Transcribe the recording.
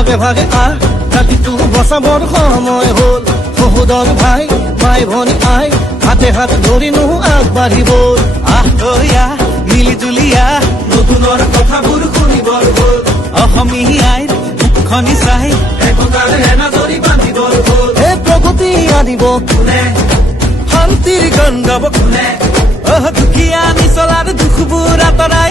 ভাগে ভাগে জাতিটো বচাবৰ সময় হ'ল সহোদৰ ভাই মাই ভনী আই হাতে হাত ধৰিনো আগবাঢ়িব মিলি জুলিয়া নতুনৰ কথাবোৰ শুনিবৰ হ'ল অসমীয়াই মুখনি চাই একতাৰ এনাজৰি বান্ধিবৰ হ'ল হে প্ৰগতি আনিব কোনে শান্তিৰ গান গাব কোনে দুখীয়া নিচলাৰ দুখবোৰ আঁতৰাই